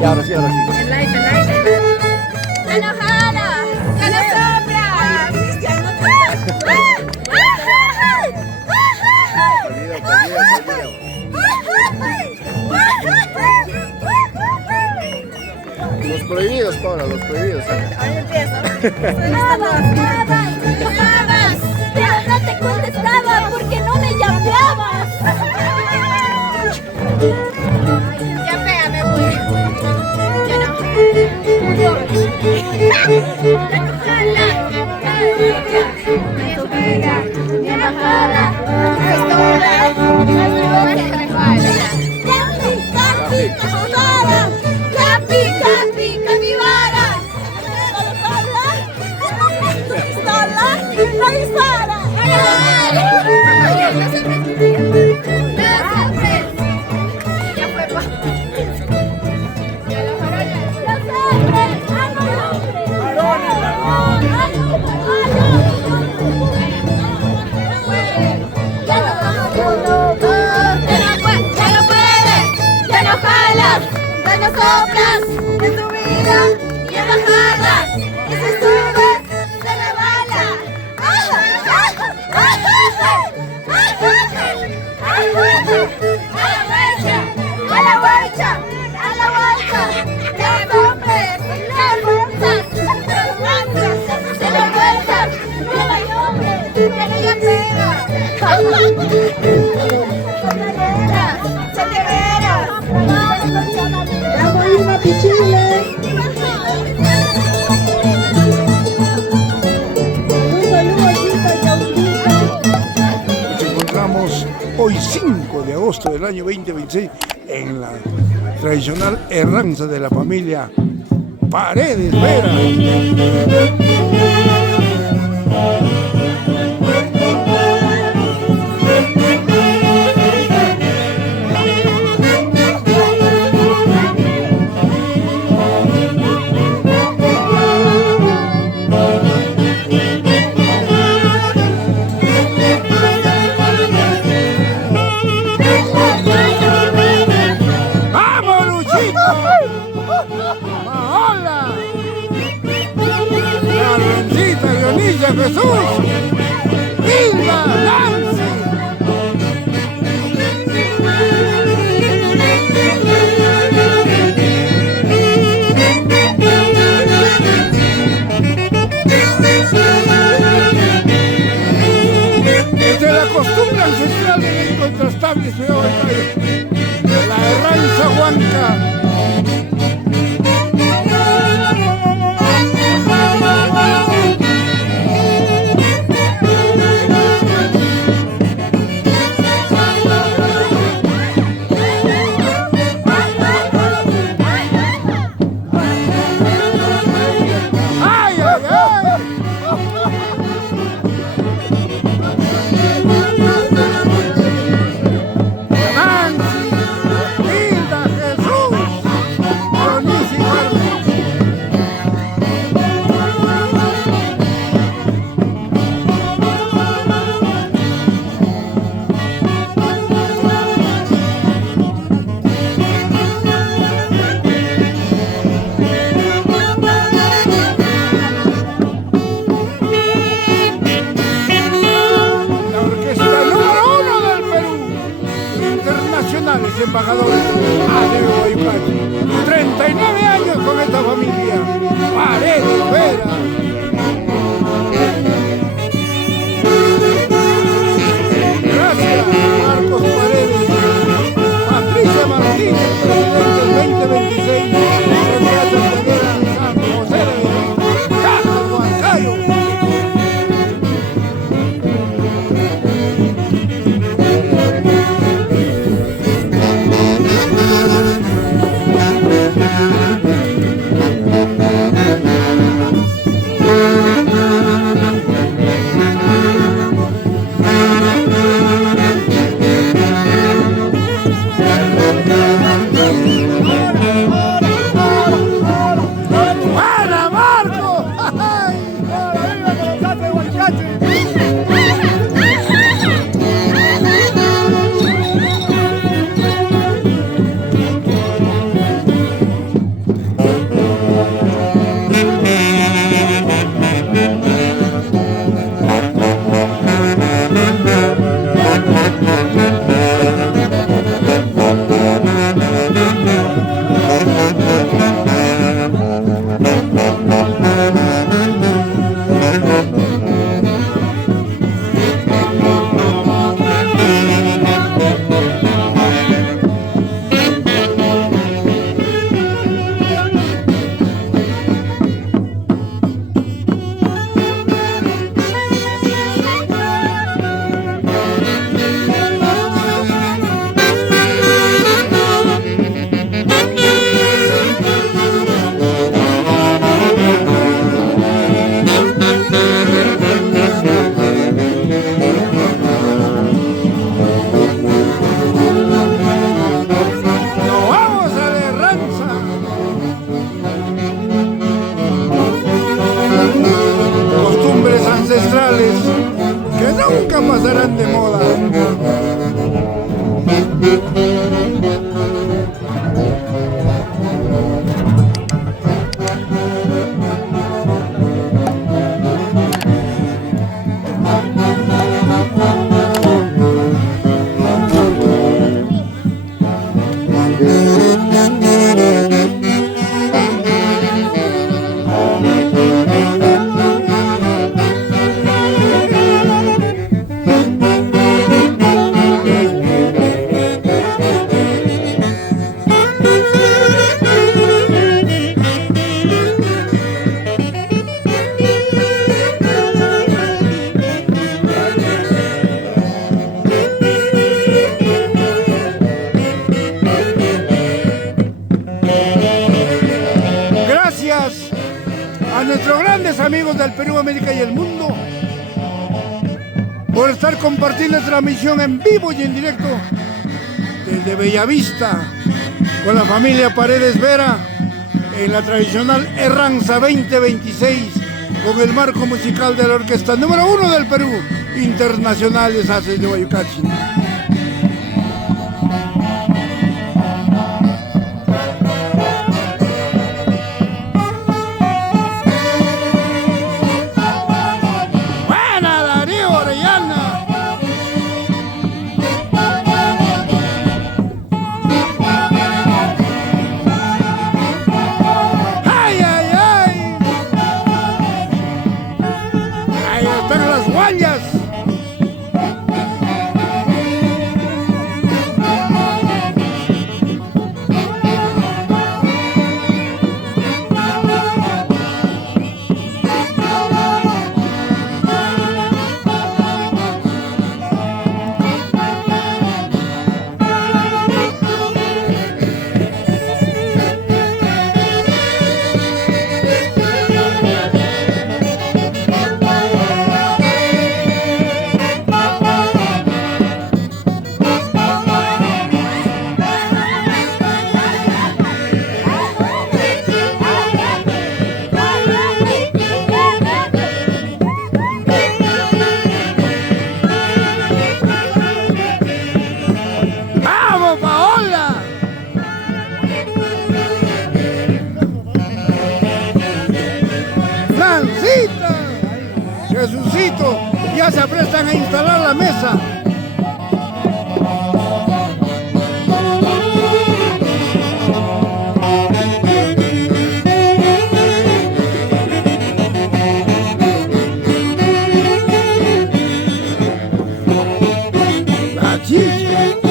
Y ahora sí, ahora sí. El aire. Enojada, ya no sopla. Cristian, no te... Los prohibidos, Paula, los prohibidos. Ahora empiezo. Llamabas, pero no te contestaba porque no me llamabas. Ya pégame, pues. Ya no. Soplas en tu vida y en bajadas y se sube, se resbala. A la huecha, te rompes, te fuerzas, te lanzas, te revueltas, que no hay hombre, que no haya pena. Se te verá. Pichile. Nos encontramos hoy 5 de agosto del año 2026 en la tradicional herranza de la familia Paredes Vera. Jesús, Hilda, Nancy. Desde la costumbre ancestral de la incontrastable ciudad de la herranza huanca. Embajadores, amigo Guayucán, 39 años con esta familia, Paredes Vera. Gracias, Marcos Paredes, Patricia Martínez, presidente del 2026, Universidad Santanera, San José de Caja Huancayo. amigos del Perú, América y el mundo por estar compartiendo la transmisión en vivo y en directo desde Bellavista con la familia Paredes Vera en la tradicional Herranza 2026 con el marco musical de la orquesta número 1 del Perú, Internacionales Haces de Guayucachi. Jesucito, ya se aprestan a instalar la mesa. La chicha.